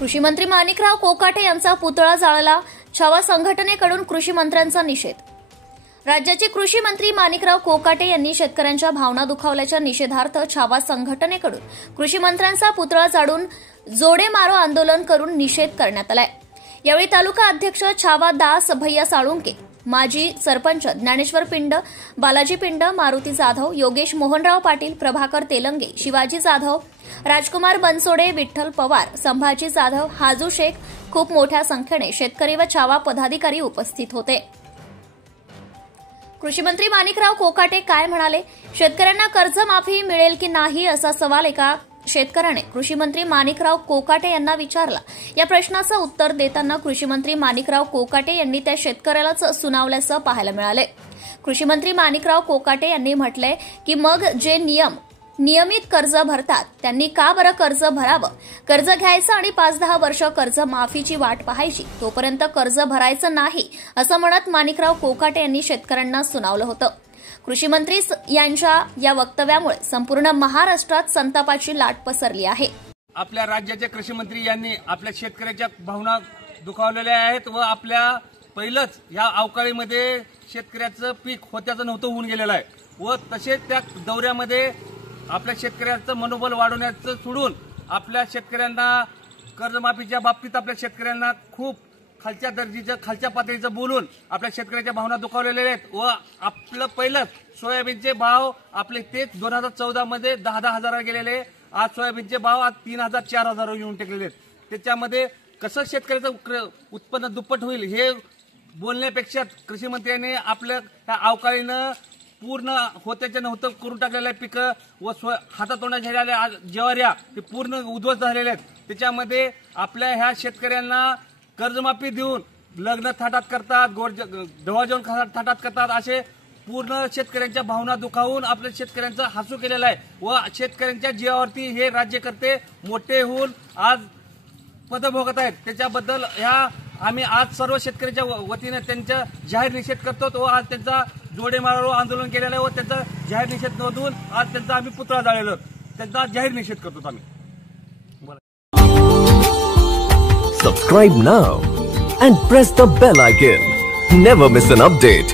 कृषी मंत्री माणिकराव कोकाटे यांचा पुतळा जाळला. छावा संघटनेकडून कृषी मंत्र्यांचा निषेध. राज्याचे कृषी मंत्री माणिकराव कोकाटे यांनी शेतकऱ्यांच्या भावना दुखावल्याच्या निषेधार्थ छावा संघटनेकडून कृषी मंत्र्यांचा पुतळा जाळून जोडे मारो आंदोलन करून निषेध करण्यात आलाय. यावेळी तालुका अध्यक्ष छावा दास भैया साळुंके, माजी सरपंच ज्ञानेश्वर पिंड, बालाजी पिंड, मारुती जाधव, योगेश मोहनराव पाटील, प्रभाकर तेलंगे, शिवाजी जाधव, राजकुमार बनसोडे, विठ्ठल पवार, संभाजी जाधव, हाजू शेख, खूप मोठ्या संख्येने शेतकरी व छावा पदाधिकारी उपस्थित होते. कृषी मंत्री माणिकराव कोकाटे काय म्हणाले? शेतकऱ्यांना कर्जमाफी मिळेल की नाही असा सवाल एका शेतकऱ्याने कृषी मंत्री माणिकराव कोकाटे यांना विचारला. या प्रश्नाचं उत्तर देताना कृषी मंत्री माणिकराव कोकाटे यांनी त्या शेतकऱ्यालाच सुनावल्याचं पाहायला मिळाले. कृषी मंत्री माणिकराव कोकाटे यांनी म्हटलंय की मग जे नियमित कर्ज भरतात त्यांनी का बरं कर्ज भरावं? कर्ज घ्यायचं आणि 5-10 वर्ष कर्ज माफीची वाट पाहायची, तोपर्यंत कर्ज भरायचं नाही असं म्हणत माणिकराव कोकाटे यांनी शेतकऱ्यांना सुनावलं होतं. कृषी मंत्री यांच्या या वक्तव्यामुळे संपूर्ण महाराष्ट्रात संतापाची लाट पसरली आहे. आपल्या राज्याचे कृषी मंत्री यांनी आपल्या शेतकऱ्याच्या भावना दुखावलेल्या आहेत व आपल्या पहिलंच या अवकाळीमध्ये शेतकऱ्याचं पीक होत्याचं नव्हतं होऊन गेलेलं आहे व तसेच त्या दौऱ्यामध्ये आपल्या शेतकऱ्याचं मनोबल वाढवण्याचं सोडून आपल्या शेतकऱ्यांना कर्जमाफीच्या बाबतीत आपल्या शेतकऱ्यांना खूप खालच्या दर्जाचं खालच्या पातळीचं बोलून आपल्या शेतकऱ्याच्या भावना दुखावलेल्या आहेत व आपलं पहिलंच सोयाबीनचे भाव आपले तेच 2014 मध्ये 10-10 हजार गेलेले, आज सोयाबीनचे भाव आज 3,000-4,000 येऊन टेकलेले आहेत. त्याच्यामध्ये कसं शेतकऱ्याचं उत्पन्न दुप्पट होईल हे बोलण्यापेक्षा कृषी मंत्र्यांनी आपल्या ह्या अवकाळीनं पूर्ण होत्याचं नव्हतं करून टाकलेलं पिकं व हातातोंडात झालेल्या ज्वाऱ्या हे पूर्ण उद्ध्वस्त झालेले आहेत. त्याच्यामध्ये आपल्या ह्या शेतकऱ्यांना कर्जमाफी देऊन लग्न थाटात करतात, ढवाजवून थाटात करतात, असे पूर्ण शेतकऱ्यांच्या भावना दुखावून आपल्या शेतकऱ्यांचं हसू केलेलं आहे व शेतकऱ्यांच्या जीवावरती हे राज्यकर्ते मोठे होऊन आज पद भोगत आहेत. त्याच्याबद्दल आम्ही आज सर्व शेतकऱ्यांच्या वतीने त्यांचा जाहीर निषेध करतो व आज त्यांचा जोडे मारो आंदोलन केलेलं आहे व त्यांचा जाहीर निषेध नोंदवून आज त्यांचा आम्ही पुतळा जाळलेला त्यांचा जाहीर निषेध करतो आम्ही. Subscribe now and press the bell icon. Never miss an update.